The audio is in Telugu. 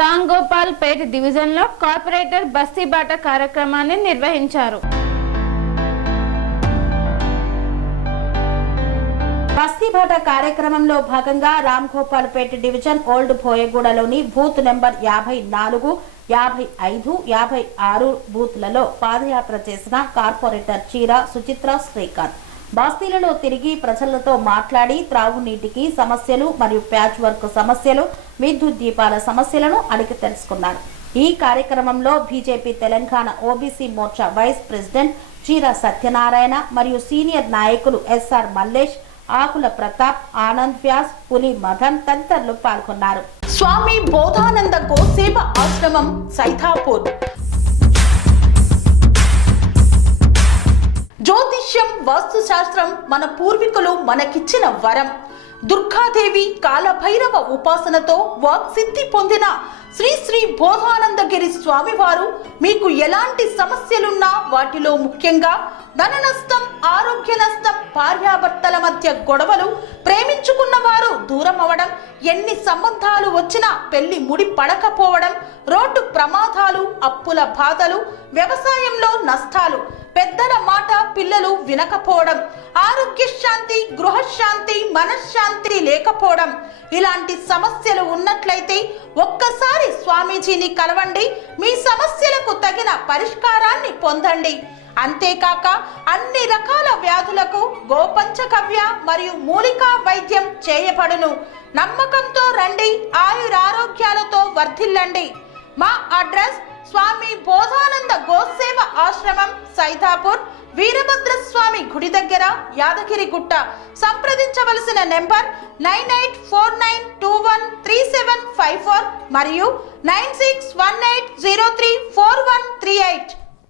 రాంగోపాల్పేట్ డివిజన్లో కార్పొరేటర్ బస్తీబాట కార్యక్రమాన్ని నిర్వహించారు. బస్తీబాట కార్యక్రమంలో భాగంగా రాంగోపాల్పేట్ డివిజన్ ఓల్డ్ బోయగూడలోని బూత్ నెంబర్ 54, 55, 56 బూత్లలో పాదయాత్ర చేసిన కార్పొరేటర్ చీర సుచిత్ర శ్రీకాంత్ బస్తీలలో తిరిగి ప్రజలతో మాట్లాడి త్రాగునీటికి సమస్యలు మరియు ప్యాచ్ వర్క్ సమస్యలు, విద్యుత్ దీపాల సమస్యలను అడిగి తెలుసుకున్నారు. ఈ కార్యక్రమంలో BJP Telangana OBC Morcha vice president Cheera Satyanarayana మరియు సీనియర్ నాయకులు ఎస్ఆర్ మల్లేష్, ఆకుల ప్రతాప్, ఆనంద్ వ్యాస్, పులి మదన్ తదితరులు పాల్గొన్నారు. స్వామి బోధానంద గోసేవ ఆశ్రమం సైథాపూర్. జ్యోతిష్యం, వాస్తుశాస్త్రం మన పూర్వీకులు మనకిచ్చిన వరం. దుర్గాదేవి, కాలభైరవ ఉపాసనతో వాక్సిద్ధి పొందిన శ్రీ శ్రీ బోధానందగిరి స్వామివారు మీకు ఎలాంటి సమస్యలున్నా, వాటిలో ముఖ్యంగా ధన నష్టం, ఆరోగ్య నష్టం, భార్యాభర్తల మధ్య గొడవలు, ప్రేమించుకున్న వారు దూరం అవడం, ఎన్ని సంబంధాలు వచ్చినా పెళ్లి ముడి పడకపోవడం, రోడ్డు ప్రమాదాలు, అప్పుల బాధలు, వ్యవసాయంలో నష్టాలు, పెద్దల మాట పిల్లలు వినకపోవడం, ఆరోగ్య శాంతి, గృహశాంతి, మనశ్శాంతి లేకపోవడం, ఇలాంటి సమస్యలు ఉన్నట్లయితే ఒక్కసారి స్వామీజీని కలవండి. మీ సమస్యలకు తగిన పరిష్కారాన్ని పొందండి. అంతేకాక అన్ని రకాల వ్యాధులకు గోపంచగవ్య మరియు మూలికా వైద్యం చేయబడును. నమ్మకంతో రండి, ఆయురారోగ్యాలతో వర్ధిల్లండి. మా అడ్రస్ స్వామి బోధానంద గోసేవ ఆశ్రమం సైథాపూర్, వీరభద్రస్వామి గుడి దగ్గర, యాదగిరిగుట్ట. సంప్రదించవలసిన నెంబర్ 9849213754 మరియు 9618034138.